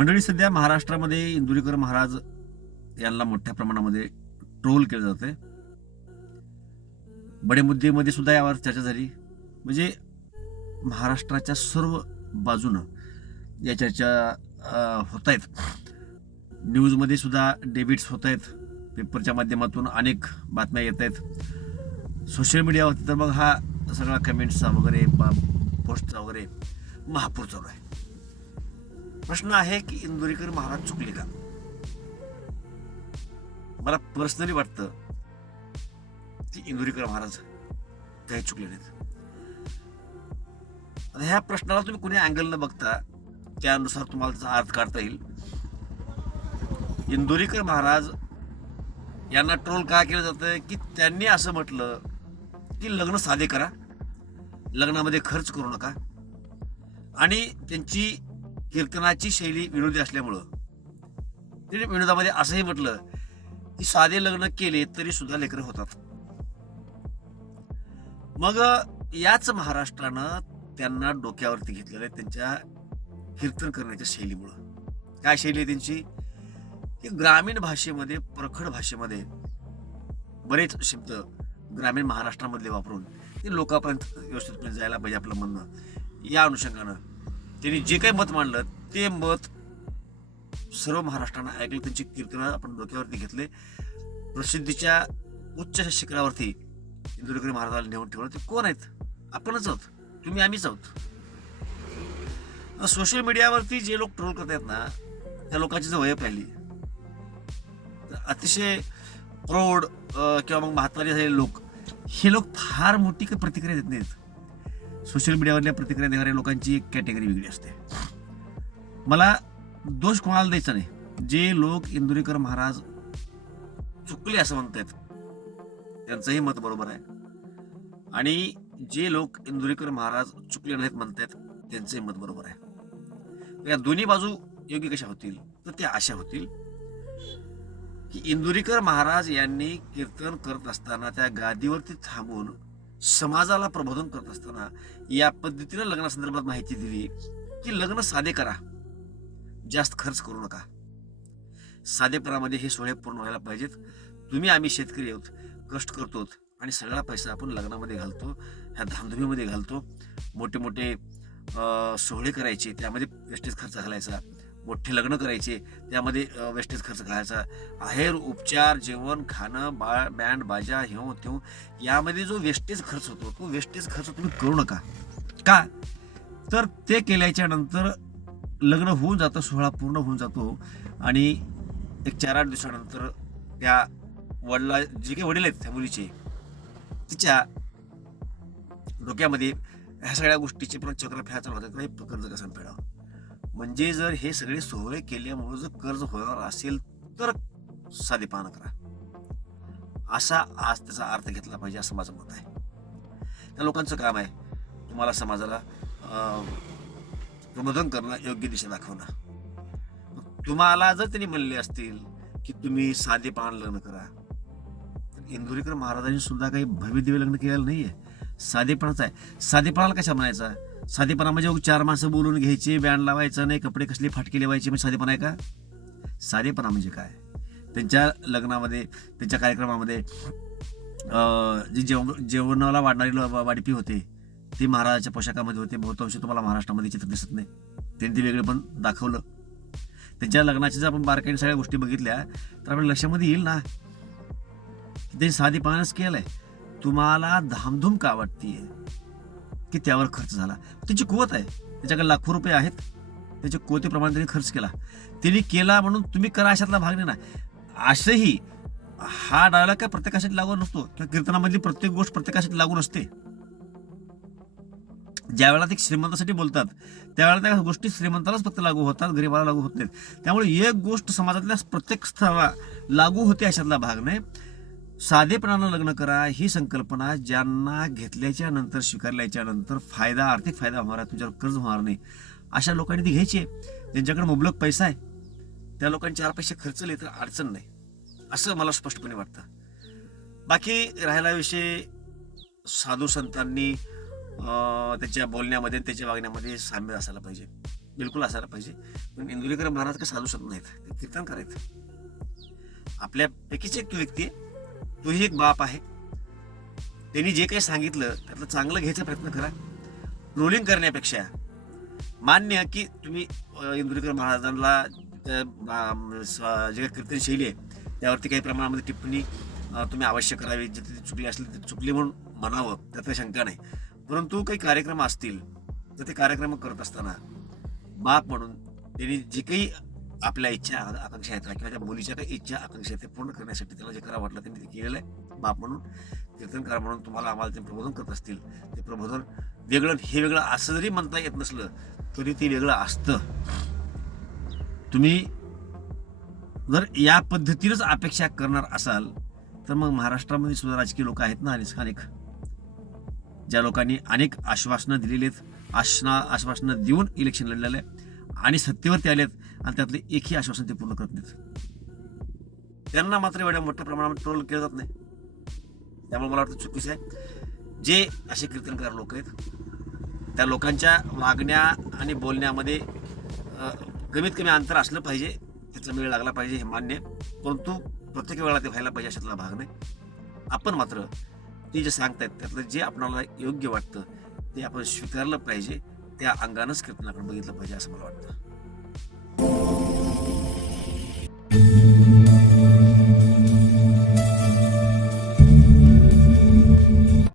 मंडळी, सध्या महाराष्ट्रामध्ये इंदुरीकर महाराज यांना मोठ्या प्रमाणामध्ये ट्रोल केलं जातंय. बडे मुद्देमध्ये सुद्धा यावर चर्चा झाली. म्हणजे महाराष्ट्राच्या सर्व बाजूनं या चर्चा होत आहेत. न्यूजमध्ये सुद्धा डेबिट्स होत आहेत. पेपरच्या माध्यमातून अनेक बातम्या येत आहेत. सोशल मीडियावरती तर मग हा सगळा कमेंट्सचा वगैरे पोस्टचा वगैरे महापूर चालू आहे. प्रश्न आहे की इंदुरीकर महाराज चुकले का? मला पर्सनली वाटतं की इंदुरीकर महाराज काही चुकले नाहीत. ह्या प्रश्नाला तुम्ही कुणी अँगल न बघता त्यानुसार तुम्हाला त्याचा अर्थ काढता येईल. इंदुरीकर महाराज यांना ट्रोल का केलं जातं की त्यांनी असं म्हटलं की लग्न साधे करा, लग्नामध्ये खर्च करू नका, आणि त्यांची कीर्तनाची शैली विनोदी असल्यामुळं त्यांनी विनोदामध्ये असंही म्हटलं की साधे लग्न केले तरी सुद्धा लेकरं होतात. मग याच महाराष्ट्रानं त्यांना डोक्यावरती घेतलेलं आहे त्यांच्या कीर्तन करण्याच्या शैलीमुळं. काय शैली आहे त्यांची? की ग्रामीण भाषेमध्ये, प्रखड भाषेमध्ये बरेच शब्द ग्रामीण महाराष्ट्रामधले वापरून ते लोकांपर्यंत व्यवस्थितपणे जायला पाहिजे आपलं म्हणणं. या अनुषंगानं त्यांनी जे काही मत मांडलं ते मत सर्व महाराष्ट्रानं ऐकलं. त्यांची कीर्तनं आपण डोक्यावरती घेतले. प्रसिद्धीच्या उच्च शिखरावरती इंदुरीकर महाराजाला नेऊन ठेवलं. ते कोण आहेत? आपणच आहोत, तुम्ही आम्हीच आहोत. सोशल मीडियावरती जे लोक ट्रोल करत आहेत ना, त्या लोकांची जर वय पाहिली तर अतिशय प्रौढ किंवा मग म्हातारे झालेले लोक, हे लोक फार मोठी काही प्रतिक्रिया देत नाहीत. सोशल मीडियावरल्या प्रतिक्रिया देणाऱ्या लोकांची एक कॅटेगरी वेगळी असते. मला दोष कोणाला द्यायचा नाही. जे लोक इंदुरीकर महाराज चुकले असं म्हणतात त्यांचंही मत बरोबर आहे, आणि जे लोक इंदुरीकर महाराज चुकले नाहीत म्हणतात त्यांचंही मत बरोबर आहे. या दोन्ही बाजू योग्य कशा होतील? तर त्या अशा होतील की इंदुरीकर महाराज यांनी कीर्तन करत असताना त्या गादीवरती थांबून समाजाला प्रबोधन करत असताना या पद्धतीनं लग्नासंदर्भात माहिती दिली की लग्न साधे करा, जास्त खर्च करू नका. साधेपणामध्ये हे सोहळे पूर्ण व्हायला पाहिजेत. तुम्ही आम्ही शेतकरी आहोत, कष्ट करतो आणि सगळा पैसा आपण लग्नामध्ये घालतो, ह्या धामधुमीमध्ये घालतो. मोठे मोठे सोहळे करायचे, त्यामध्ये वेस्टेज खर्च घालायचा. मोठे लग्न करायचे, त्यामध्ये वेस्टेज खर्च घालायचा. आहेर, उपचार, जेवण, खाणं, बँड बाजा, ह्यो त्यो, यामध्ये जो वेस्टेज खर्च होतो तो वेस्टेज खर्च तुम्ही करू नका. का? तर ते केल्याच्या नंतर लग्न होऊन जातं, सोहळा पूर्ण होऊन जातो, आणि एक 4-8 दिवसानंतर त्या वडला, जे काही वडील आहेत त्या मुलीचे, तिच्या डोक्यामध्ये ह्या सगळ्या गोष्टीचे पण चक्र फेडा चालू होतात. नाही, कर्ज कसं फेडावं. म्हणजे जर हे सगळे सोहळे केल्यामुळे जर कर्ज होणार असेल तर साधेपणा करा, असा आज त्याचा अर्थ घेतला पाहिजे, असं माझं मत आहे. त्या लोकांचं काम आहे तुम्हाला समाजाला प्रबोधन करणं, योग्य दिशा दाखवणं. तुम्हाला जर त्यांनी म्हणले असतील की तुम्ही साधेपणानं लग्न करा, तर इंदुरीकर महाराजांनी सुद्धा काही भव्य दिव्य लग्न केलेलं नाहीये. साधेपणाच आहे. साधेपणाला कशा म्हणायचा? साधेपणा म्हणजे 4 माणसं बोलून घ्यायची, बँड लावायचं नाही, कपडे कसले फाटके लावायचे, म्हणजे साधेपणा आहे का? साधेपणा म्हणजे काय? त्यांच्या लग्नामध्ये, त्यांच्या कार्यक्रमामध्ये जे जेवणाला वाढणारी वाढपी होते ते महाराजाच्या पोशाखामध्ये होते. बहुतांश तुम्हाला महाराष्ट्रामध्ये चित्र दिसत नाही. त्यांनी ते वेगळे पण दाखवलं. त्यांच्या लग्नाच्या जर आपण बारकाईने सगळ्या गोष्टी बघितल्या तर आपल्या लक्षामध्ये येईल ना की त्यांनी साधेपणाच केलंय. तुम्हाला धामधूम का वाटतीये की त्यावर खर्च झाला? त्याची कुवत आहे, त्याच्याकडे लाखो रुपये आहेत, त्याच्या कुवतेप्रमाणे त्यांनी खर्च केला. त्यांनी केला म्हणून तुम्ही करा अशातला भाग नाही ना. असंही हा डायलॉग काय प्रत्येकासाठी लागू नसतो, किंवा कीर्तनामधली प्रत्येक गोष्ट प्रत्येकासाठी लागू नसते. ज्या वेळेला ते श्रीमंतासाठी बोलतात त्यावेळेला त्या गोष्टी श्रीमंतालाच फक्त लागू होतात, गरीबाला लागू होत नाहीत. त्यामुळे एक गोष्ट समाजातल्या प्रत्येक स्थळाला लागू होते अशातला भाग नाही. साधेपणानं लग्न करा ही संकल्पना ज्यांना घेतल्याच्या नंतर, स्वीकारल्याच्या नंतर फायदा, आर्थिक फायदा होणार आहे, तुमच्यावर कर्ज होणार नाही, अशा लोकांनी ती घ्यायची आहे. ज्यांच्याकडे मुबलक पैसा आहे त्या लोकांनी 4 पैसे खर्चले तर अडचण नाही, असं मला स्पष्टपणे वाटतं. बाकी राहिला विषय, साधू संतांनी त्याच्या बोलण्यामध्ये, त्याच्या वागण्यामध्ये साम्य असायला पाहिजे. बिलकुल असायला पाहिजे. पण इंदुरीकर महाराज काही साधू संत नाहीत, ते कीर्तनकार आहेत. आपल्यापैकीच एक तो व्यक्ती आहे, तोही एक बाप आहे. त्यांनी जे काही सांगितलं त्यातलं चांगलं घ्यायचा प्रयत्न करा. ट्रोलिंग करण्यापेक्षा मान्य की तुम्ही इंदुरीकर महाराजांना जे काही कीर्तन शैली आहे त्यावरती काही प्रमाणामध्ये टिप्पणी तुम्ही अवश्य करावी. जिथे ती चुकली असली ती चुकली म्हणून म्हणावं, त्यात काही शंका नाही. परंतु काही कार्यक्रम असतील तर ते कार्यक्रम करत असताना बाप म्हणून त्यांनी जे काही आपल्या इच्छा आकांक्षा आहेत किंवा त्या मुलीच्या काही इच्छा आकांक्षा आहेत ते पूर्ण करण्यासाठी त्याला जे करावं वाटलं त्यांनी ते केलेलं आहे. बाप म्हणून, कीर्तनकार म्हणून तुम्हाला आम्हाला ते प्रबोधन करत असतील, ते प्रबोधन वेगळं हे वेगळं असं जरी म्हणता येत नसलं तरी ते वेगळं असतं. तुम्ही जर या पद्धतीनंच अपेक्षा करणार असाल तर मग महाराष्ट्रामध्ये सुद्धा राजकीय लोक आहेत ना, आणि स्थानिक, ज्या लोकांनी अनेक आश्वासनं दिलेली आहेत, आश्वासनं देऊन इलेक्शन लढलेलं आहे आणि सत्तेवरती आलेत आणि त्यातले एकही आश्वासन ते पूर्ण करत नाहीत. त्यांना मात्र एवढ्या मोठ्या प्रमाणात ट्रोल केलं जात नाही. त्यामुळे मला वाटतं चुकीचं आहे. जे असे कीर्तनकार लोक आहेत त्या लोकांच्या वागण्या आणि बोलण्यामध्ये कमीत कमी अंतर असलं पाहिजे, त्याचा वेळ लागला पाहिजे, हे मान्य. परंतु प्रत्येक वेळा ते व्हायला पाहिजे अशातला भाग नाही. आपण मात्र ते जे सांगतायत त्यातलं जे आपल्याला योग्य वाटतं ते आपण स्वीकारलं पाहिजे, त्या अंगानंच कीर्तनाकडे बघितलं पाहिजे असं मला वाटतं.